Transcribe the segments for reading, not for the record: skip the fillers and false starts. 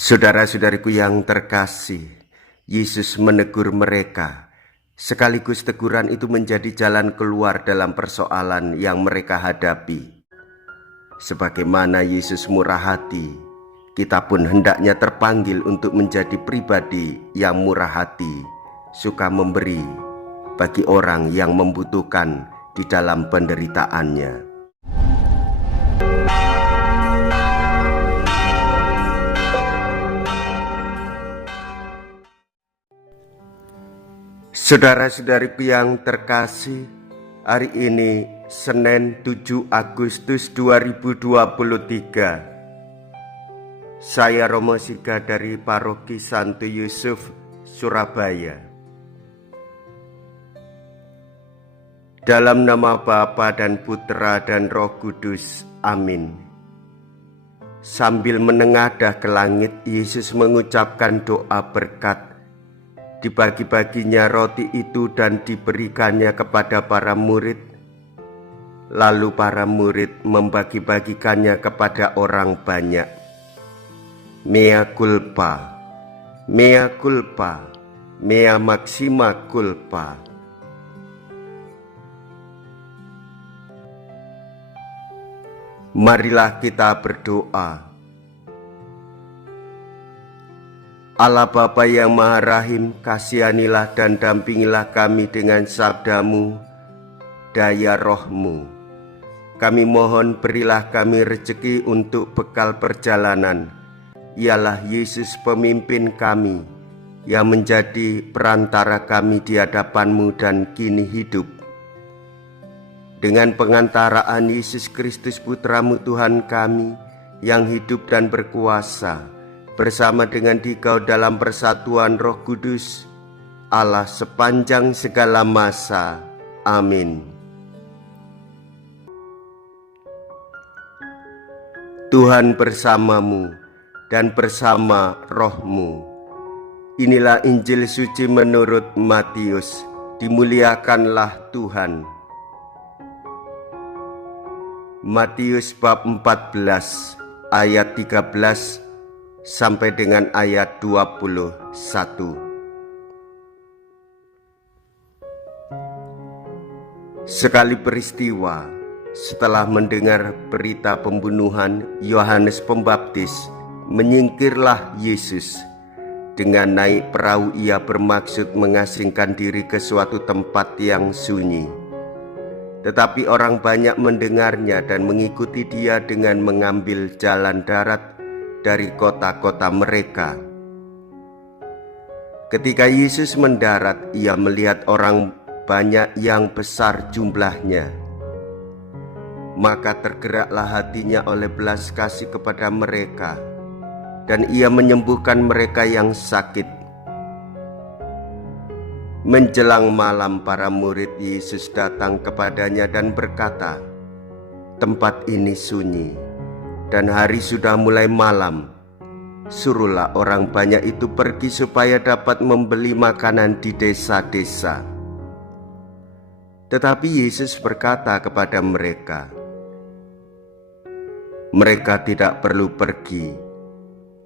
Saudara-saudariku yang terkasih, Yesus menegur mereka. Sekaligus teguran itu menjadi jalan keluar dalam persoalan yang mereka hadapi. Sebagaimana Yesus murah hati, kita pun hendaknya terpanggil untuk menjadi pribadi yang murah hati, suka memberi bagi orang yang membutuhkan di dalam penderitaannya. Saudara-saudariku yang terkasih, hari ini Senin 7 Agustus 2023. Saya Romo Siga dari Paroki Santo Yusuf, Surabaya. Dalam nama Bapa dan Putra dan Roh Kudus, amin. Sambil menengadah ke langit, Yesus mengucapkan doa berkat. Dibagi-baginya roti itu dan diberikannya kepada para murid. Lalu para murid membagi-bagikannya kepada orang banyak. Mea culpa, mea culpa, mea maxima culpa. Marilah kita berdoa. Allah Bapa yang Maha Rahim, kasihanilah dan dampingilah kami dengan sabdamu, daya rohmu. Kami mohon berilah kami rezeki untuk bekal perjalanan. Ialah Yesus pemimpin kami, yang menjadi perantara kami di hadapanmu dan kini hidup. Dengan pengantaraan Yesus Kristus Putramu Tuhan kami, yang hidup dan berkuasa, bersama dengan Dikau dalam persatuan Roh Kudus, Allah sepanjang segala masa. Amin. Tuhan bersamamu dan bersama rohmu. Inilah Injil suci menurut Matius. Dimuliakanlah Tuhan. Matius bab 14 ayat 13 sampai dengan ayat 21. Sekali peristiwa, setelah mendengar berita pembunuhan Yohanes Pembaptis, menyingkirlah Yesus. Dengan naik perahu ia bermaksud mengasingkan diri ke suatu tempat yang sunyi. Tetapi orang banyak mendengarnya dan mengikuti dia dengan mengambil jalan darat dari kota-kota mereka. Ketika Yesus mendarat, ia melihat orang banyak yang besar jumlahnya. Maka tergeraklah hatinya oleh belas kasih kepada mereka, dan ia menyembuhkan mereka yang sakit. Menjelang malam, para murid Yesus datang kepadanya dan berkata, "Tempat ini sunyi, dan hari sudah mulai malam. Suruhlah orang banyak itu pergi supaya dapat membeli makanan di desa-desa." Tetapi Yesus berkata kepada mereka, "Mereka tidak perlu pergi.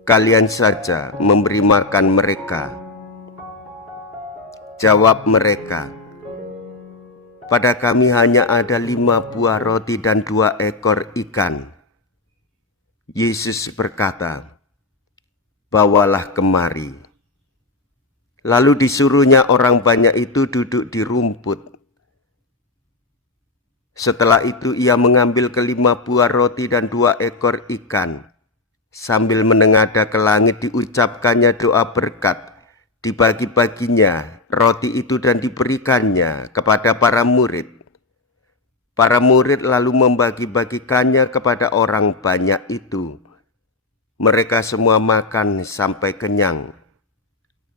Kalian saja memberi makan mereka." Jawab mereka, "Pada kami hanya ada 5 buah roti dan 2 ekor ikan." Yesus berkata, "Bawalah kemari." Lalu disuruhnya orang banyak itu duduk di rumput. Setelah itu ia mengambil ke-5 buah roti dan 2 ekor ikan. Sambil menengadah ke langit diucapkannya doa berkat. Dibagi-baginya roti itu dan diberikannya kepada para murid. Para murid lalu membagi-bagikannya kepada orang banyak itu. Mereka semua makan sampai kenyang.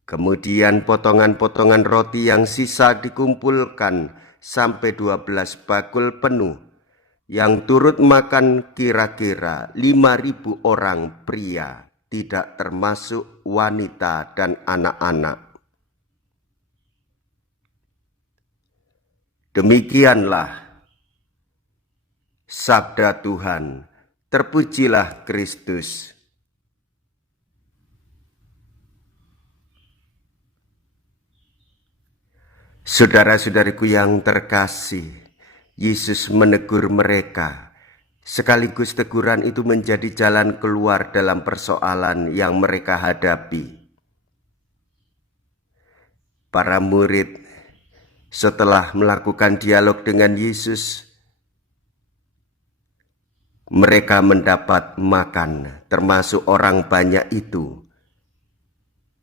Kemudian potongan-potongan roti yang sisa dikumpulkan sampai 12 bakul penuh, yang turut makan kira-kira 5.000 orang pria, tidak termasuk wanita dan anak-anak. Demikianlah sabda Tuhan. Terpujilah Kristus. Saudara-saudariku yang terkasih, Yesus menegur mereka, sekaligus teguran itu menjadi jalan keluar dalam persoalan yang mereka hadapi. Para murid setelah melakukan dialog dengan Yesus, mereka mendapat makan, termasuk orang banyak itu,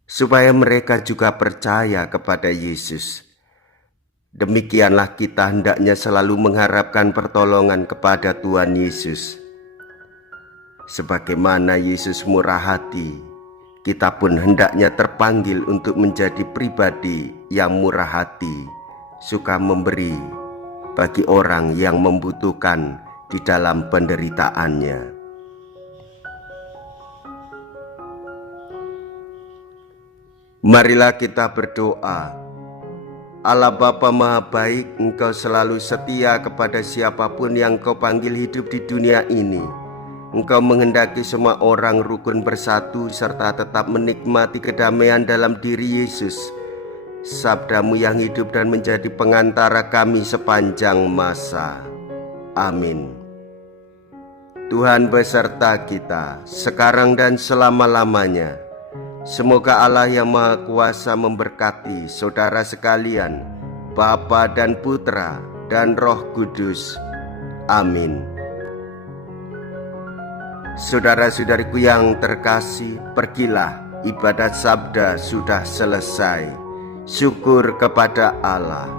supaya mereka juga percaya kepada Yesus. Demikianlah kita hendaknya selalu mengharapkan pertolongan kepada Tuhan Yesus. Sebagaimana Yesus murah hati, kita pun hendaknya terpanggil untuk menjadi pribadi yang murah hati, suka memberi bagi orang yang membutuhkan di dalam penderitaannya. Marilah kita berdoa. Allah Bapa Maha Baik, Engkau selalu setia kepada siapapun yang Kau panggil hidup di dunia ini. Engkau menghendaki semua orang rukun bersatu serta tetap menikmati kedamaian dalam diri Yesus, sabda-Mu yang hidup dan menjadi pengantara kami sepanjang masa. Amin. Tuhan beserta kita, sekarang dan selama-lamanya. Semoga Allah yang Maha Kuasa memberkati saudara sekalian, Bapa dan Putra dan Roh Kudus. Amin. Saudara-saudariku yang terkasih, pergilah, ibadat sabda sudah selesai. Syukur kepada Allah.